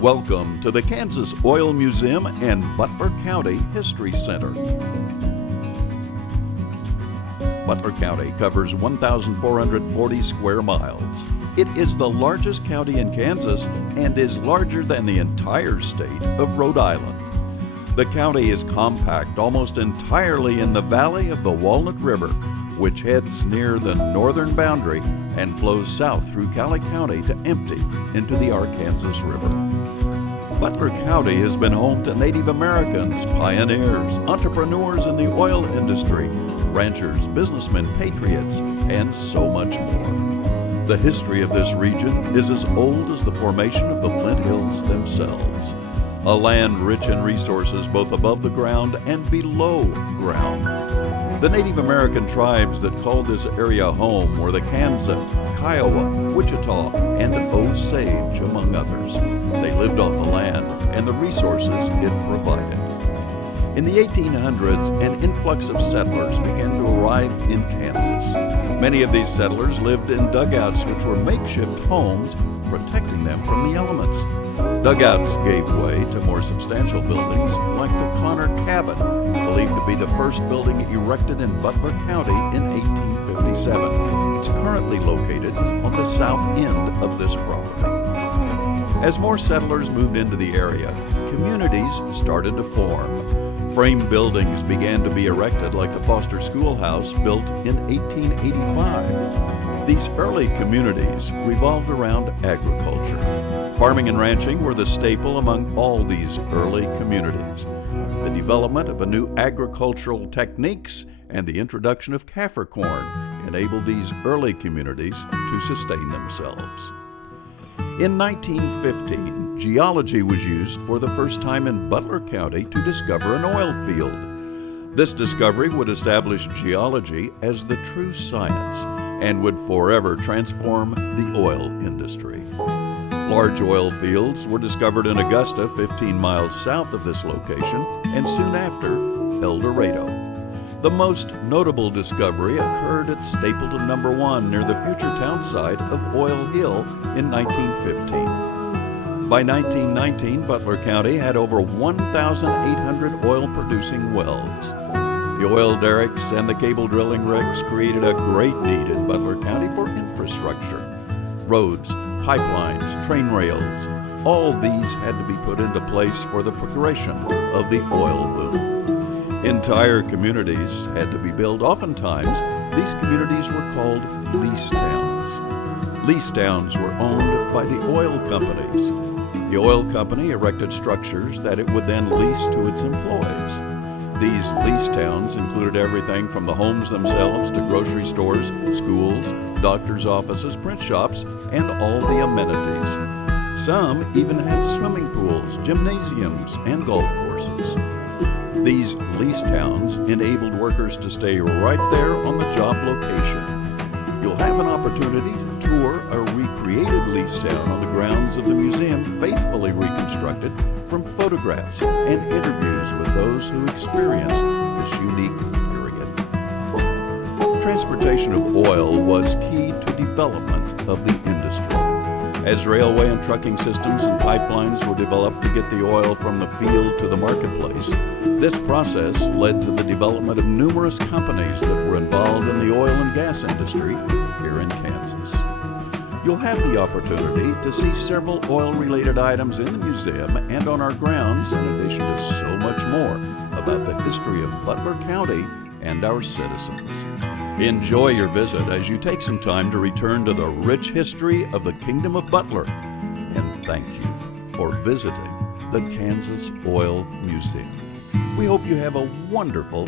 Welcome to the Kansas Oil Museum and Butler County History Center. Butler County covers 1,440 square miles. It is the largest county in Kansas and is larger than the entire state of Rhode Island. The county is compact almost entirely in the valley of the Walnut River, which heads near the northern boundary and flows south through Cowley County to empty into the Arkansas River. Butler County has been home to Native Americans, pioneers, entrepreneurs in the oil industry, ranchers, businessmen, patriots, and so much more. The history of this region is as old as the formation of the Flint Hills themselves, a land rich in resources both above the ground and below ground. The Native American tribes that called this area home were the Kansa, Kiowa, Wichita, and Osage, among others. They lived off the land and the resources it provided. In the 1800s, an influx of settlers began to arrive in Kansas. Many of these settlers lived in dugouts, which were makeshift homes, protecting them from the elements. Dugouts gave way to more substantial buildings, like the Connor Cabin, believed to be the first building erected in Butler County in 1857. It's currently located on the south end of this property. As more settlers moved into the area, communities started to form. Frame buildings began to be erected, like the Foster Schoolhouse, built in 1885. These early communities revolved around agriculture. Farming and ranching were the staple among all these early communities. The development of new agricultural techniques and the introduction of kaffir corn enabled these early communities to sustain themselves. In 1915, geology was used for the first time in Butler County to discover an oil field. This discovery would establish geology as the true science and would forever transform the oil industry. Large oil fields were discovered in Augusta, 15 miles south of this location, and soon after, El Dorado. The most notable discovery occurred at Stapleton No. 1 near the future town site of Oil Hill in 1915. By 1919, Butler County had over 1,800 oil-producing wells. The oil derricks and the cable drilling rigs created a great need in Butler County for infrastructure. Roads, pipelines, train rails, all these had to be put into place for the progression of the oil boom. Entire communities had to be built. Oftentimes, these communities were called lease towns. Lease towns were owned by the oil companies. The oil company erected structures that it would then lease to its employees. These lease towns included everything from the homes themselves to grocery stores, schools, doctors' offices, print shops, and all the amenities. Some even had swimming pools, gymnasiums, and golf courses. These lease towns enabled workers to stay right there on the job location. You'll have an opportunity to tour a recreated lease town on the grounds of the museum, faithfully reconstructed from photographs and interviews with those who experienced this unique period. Transportation of oil was key to development of the industry. As railway and trucking systems and pipelines were developed to get the oil from the field to the marketplace, this process led to the development of numerous companies that were involved in the oil and gas industry here in Kansas. You'll have the opportunity to see several oil-related items in the museum and on our grounds, in addition to so much more about the history of Butler County and our citizens. Enjoy your visit as you take some time to return to the rich history of the Kingdom of Butler. And thank you for visiting the Kansas Oil Museum. We hope you have a wonderful